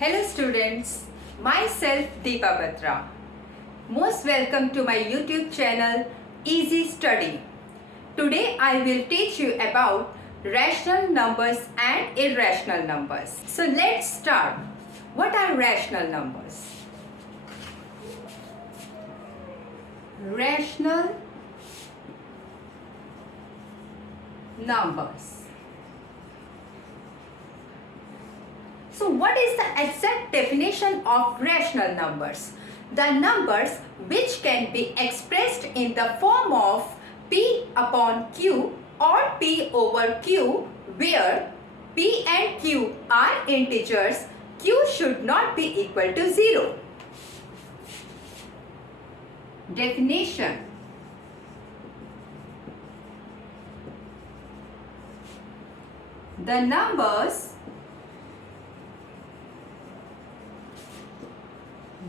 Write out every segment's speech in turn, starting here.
Hello students, myself Deepa Batra. Most welcome to my YouTube channel Easy Study. Today I will teach you about rational numbers and irrational numbers. So let's start. What are rational numbers? Rational numbers. So what is the exact definition of rational numbers? The numbers which can be expressed in the form of P upon Q or P over Q, where P and Q are integers, Q should not be equal to 0. Definition. The numbers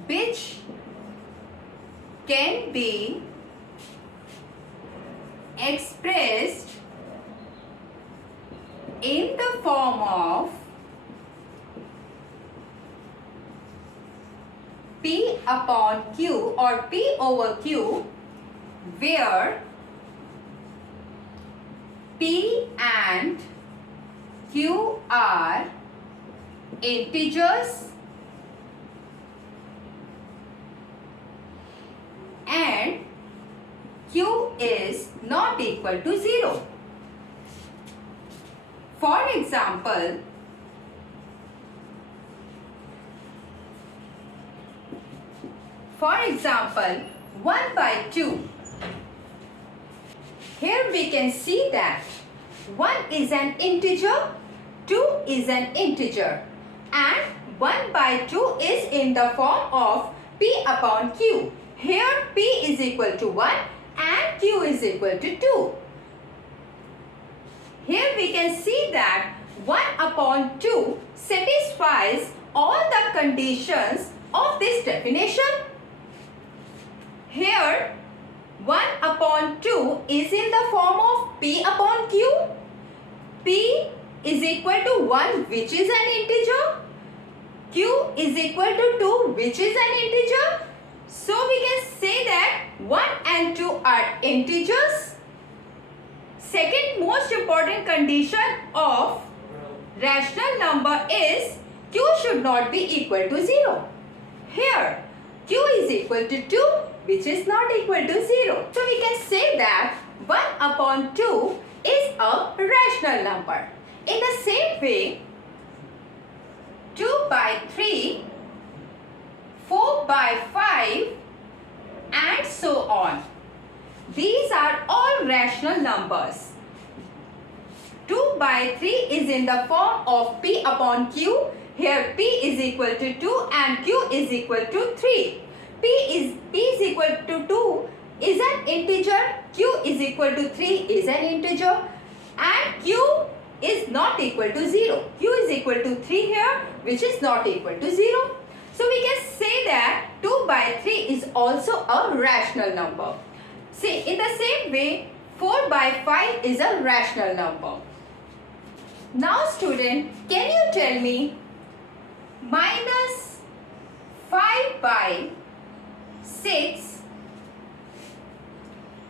which can be expressed in the form of P upon Q or P over Q, where P and Q are integers and Q is not equal to 0. For example, for 1 by 2. Here we can see that 1 is an integer, 2 is an integer, and 1 by 2 is in the form of P upon Q. Here P is equal to 1 and Q is equal to 2. Here we can see that 1 upon 2 satisfies all the conditions of this definition. Here 1 upon 2 is in the form of P upon Q. P is equal to 1, which is an integer. Q is equal to 2, which is an integer. So we can say that 1 and 2 are integers. Second most important condition of rational number is Q should not be equal to 0. Here Q is equal to 2, which is not equal to 0. So we can say that 1 upon 2 is a rational number. In the same way, 2 by 3, 4 by 5 and so on. These are all rational numbers. 2 by 3 is in the form of P upon Q. Here P is equal to 2 and Q is equal to 3. P is equal to 2 is an integer, Q is equal to 3 is an integer, and Q is not equal to 0. Q is equal to 3 here, which is not equal to 0. So we can say that 2 by 3 is also a rational number. See, in the same way, 4 by 5 is a rational number. Now student, can you tell me minus 5 by 6?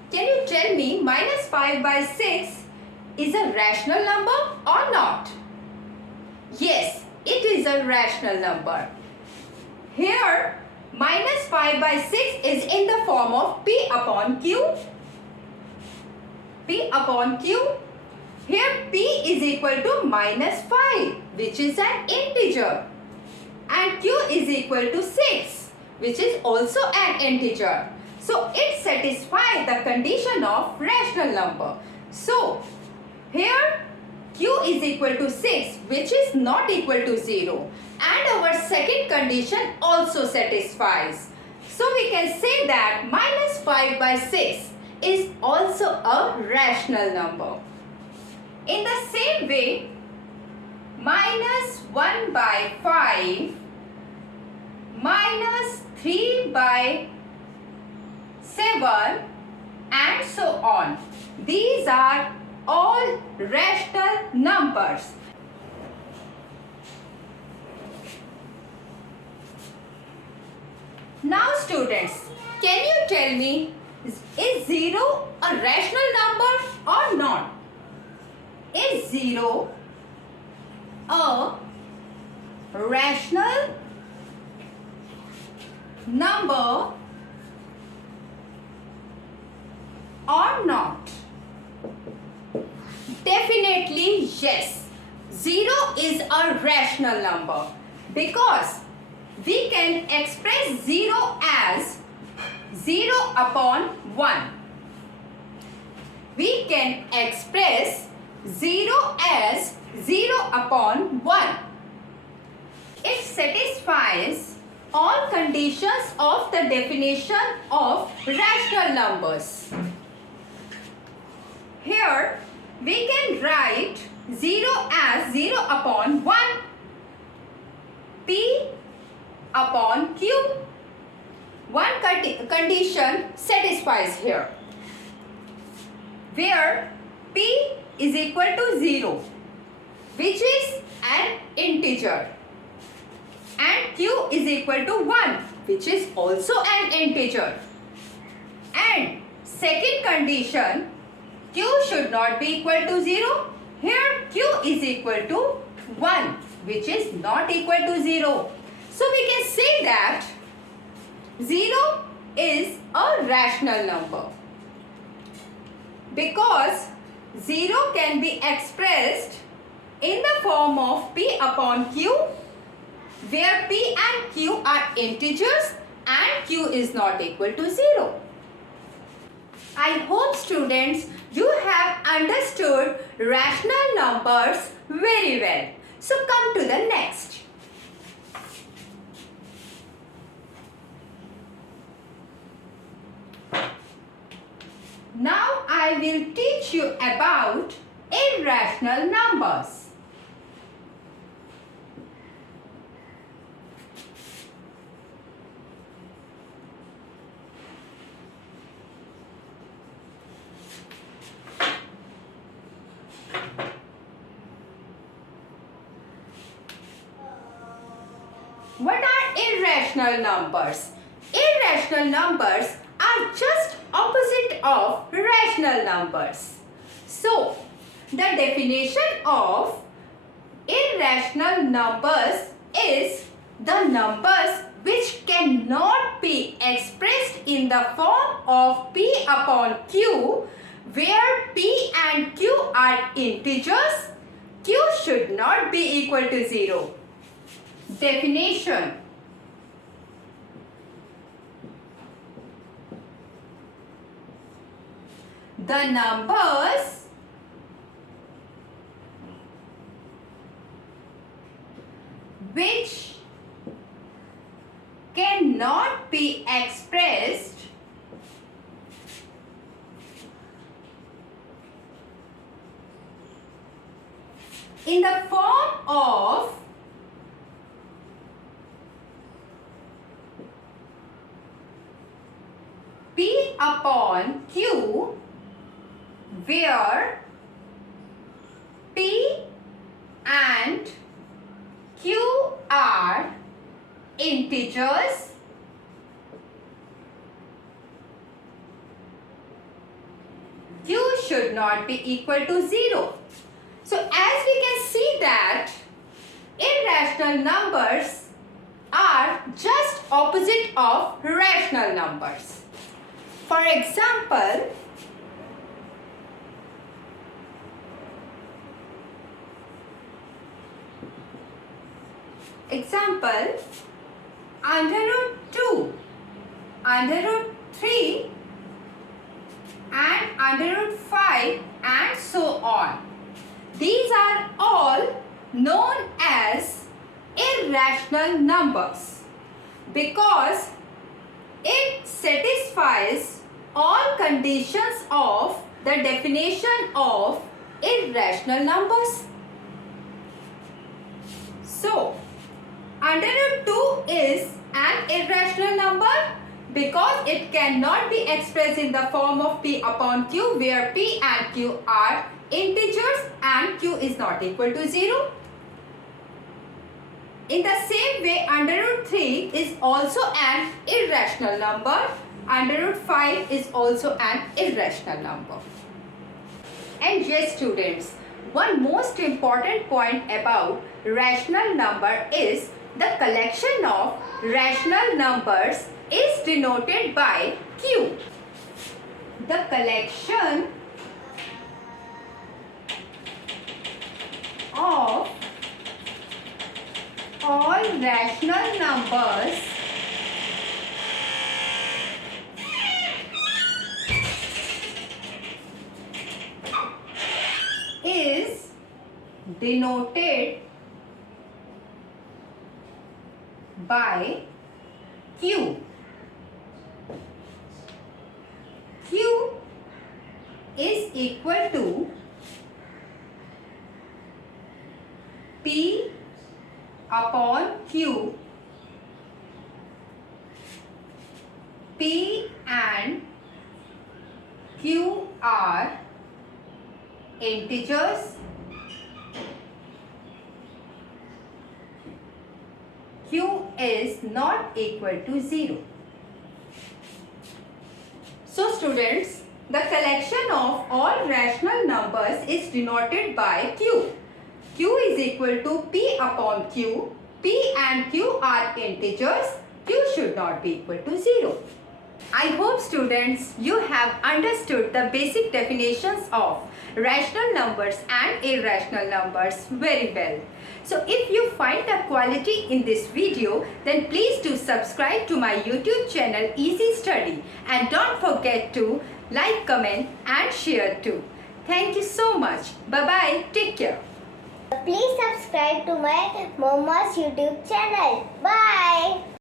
Can you tell me minus 5 by 6 is a rational number or not? Yes, it is a rational number. Here, minus 5 by 6 is in the form of P upon Q. P upon Q. Here, P is equal to minus 5, which is an integer. And Q is equal to 6, which is also an integer. So, it satisfies the condition of rational number. So, here Q is equal to 6, which is not equal to 0. And our second condition also satisfies. So we can say that minus 5 by 6 is also a rational number. In the same way, minus 1 by 5, minus 3 by 7 and so on. These are all rational numbers. Now students, can you tell me, is 0 a rational number or not? Is 0 a rational number or not? Definitely yes. 0 is a rational number because we can express 0 as 0 upon 1. We can express 0 as 0 upon 1. It satisfies all conditions of the definition of rational numbers. Here we can write 0 as 0 upon 1, P upon Q. One condition satisfies here, where P is equal to 0, which is an integer, and Q is equal to 1, which is also an integer. And second condition, Q should not be equal to 0. Here Q is equal to 1, which is not equal to 0. So we can say that 0 is a rational number because 0 can be expressed in the form of P upon Q, where P and Q are integers and Q is not equal to 0. I hope students you have understood rational numbers very well. So come to the next. Now I will teach you about irrational numbers. What are irrational numbers? Irrational numbers are just opposite of rational numbers. So, the definition of irrational numbers is the numbers which cannot be expressed in the form of P upon Q, where P and Q are integers. Q should not be equal to 0. Definition. The numbers which cannot be expressed in the form of P upon Q, where P and Q are integers, Q should not be equal to 0. So as we can see that irrational numbers are just opposite of rational numbers. For example, under root 2, under root 3 and under root 5 and so on. These are all known as irrational numbers because it satisfies all conditions of the definition of irrational numbers. So, under root 2 is an irrational number because it cannot be expressed in the form of P upon Q, where P and Q are integers and Q is not equal to 0. In the same way, under root 3 is also an irrational number. Under root 5 is also an irrational number. And yes, students, one most important point about rational number is the collection of rational numbers is denoted by Q. The collection of all rational numbers is denoted by Q. Q is equal to P upon Q. P and Q are integers. Q is not equal to 0. So students, the collection of all rational numbers is denoted by Q. Q is equal to P upon Q. P and Q are integers. Q should not be equal to 0. I hope students you have understood the basic definitions of rational numbers and irrational numbers very well. So if you find the quality in this video, then please do subscribe to my YouTube channel Easy Study and don't forget to like, comment and share too. Thank you so much. Bye-bye. Take care. Please subscribe to my Mama's YouTube channel. Bye.